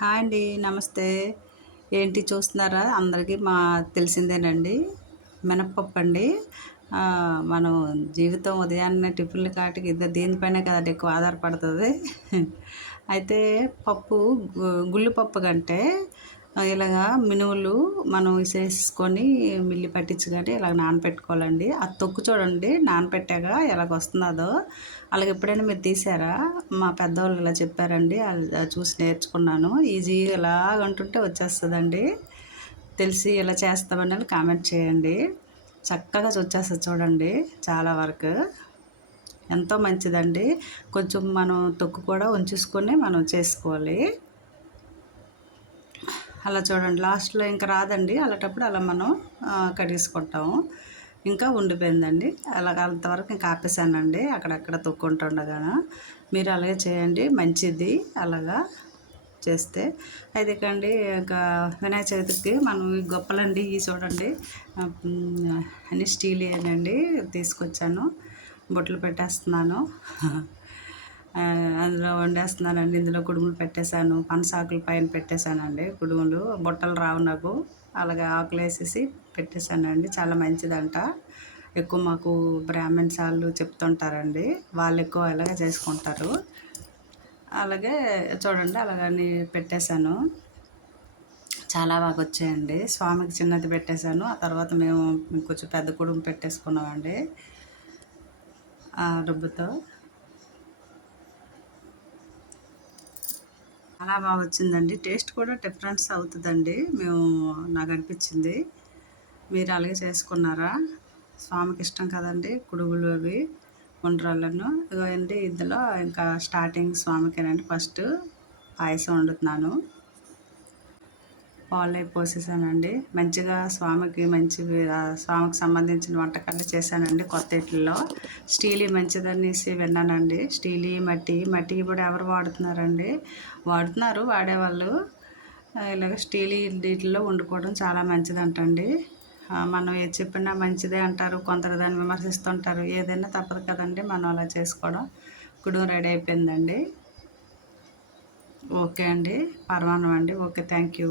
Hi అండి నమస్తే. ఏంటి చూస్తున్నారా? అందరికీ మా తెలిసిందేనండి. మినప్పప్పు అండి. మనం జీవితం ఉదయాన్నే టిఫిన్లు కాటికి ఇద్దరు దీనిపైనే కదండి ఎక్కువ ఆధారపడుతుంది. అయితే పప్పు గుళ్ళు పప్పు కంటే ఇలాగా మినువులు మనం వేసేసుకొని మిల్లి పట్టించుకొని కానీ ఇలాగ నానపెట్టుకోవాలండి. ఆ తొక్కు చూడండి నానపెట్టాక ఎలాగ వస్తుందో. అలాగే ఎప్పుడైనా మీరు తీసారా? మా పెద్దవాళ్ళు ఇలా చెప్పారండి చూసి నేర్చుకున్నాను. ఈజీ ఎలా అంటుంటే వచ్చేస్తుందండి. తెలిసి ఇలా చేస్తామని కామెంట్ చేయండి. చక్కగా వచ్చేస్తుంది చూడండి చాలా వరకు. ఎంతో మంచిదండి. కొంచెం మనం తొక్కు కూడా ఉంచుకొని మనం చేసుకోవాలి. అలా చూడండి లాస్ట్లో ఇంకా రాదండి. అలాంటప్పుడు అలా మనం కడిగేసుకుంటాము. ఇంకా ఉండిపోయిందండి. అలా అంతవరకు ఇంకా ఆపేసానండి. అక్కడక్కడ తొక్కుంటుండగా మీరు అలాగే చేయండి మంచిది. అలాగా చేస్తే. అయితే కండి ఇంకా వినాయక చవితికి మనం గొప్పలండి ఈ చూడండి అన్ని స్టీల్ ఏనండి తీసుకొచ్చాను. బొట్లు పెట్టేస్తున్నాను. అందులో వండేస్తున్నానండి. ఇందులో కుడుములు పెట్టేశాను. పనసాకులు పైన పెట్టేశానండి. కుడుములు బుట్టలు రావు నాకు. అలాగే ఆకులు వేసేసి పెట్టేశానండి. చాలా మంచిదంట. ఎక్కువ మాకు బ్రాహ్మణ్స్ వాళ్ళు చెప్తుంటారండి. వాళ్ళు ఎక్కువ ఇలాగే చేసుకుంటారు. అలాగే చూడండి అలాగని పెట్టేశాను. చాలా బాగా వచ్చాయండి. స్వామికి చిన్నది పెట్టేశాను. ఆ తర్వాత మేము కొంచెం పెద్ద కుడుము పెట్టేసుకున్నామండి. రుబ్బుతో. చాలా బాగా వచ్చిందండి. టేస్ట్ కూడా డిఫరెన్స్ అవుతుందండి. మేము నాకు అనిపించింది. మీరు అలాగే చేసుకున్నారా? స్వామికి ఇష్టం కదండి కుడుగులు అవి ఉండ్రాళ్ళను. ఇదిగోండి ఇందులో ఇంకా స్టార్టింగ్ స్వామికేనండి ఫస్ట్ పాయసం వండుతున్నాను. పాలు పోసేసానండి. మంచిగా స్వామికి మంచి స్వామికి సంబంధించిన వంటకాలు చేశానండి కొత్త ఇట్లలో. స్టీల్ మంచిదనేసి విన్నానండి. స్టీల్ మట్టి మట్టి ఇప్పుడు ఎవరు వాడుతున్నారండి? వాడుతున్నారు వాడేవాళ్ళు. ఇలాగ స్టీల్ వీటిల్లో వండుకోవడం చాలా మంచిదంటండి. మనం ఏది చెప్పినా మంచిదే అంటారు కొందరు దాన్ని విమర్శిస్తుంటారు. ఏదైనా తప్పదు కదండి మనం అలా చేసుకోవడం. కుడుము రెడీ అయిపోయిందండి. ఓకే అండి పర్వానం అండి ఓకే థ్యాంక్ యూ.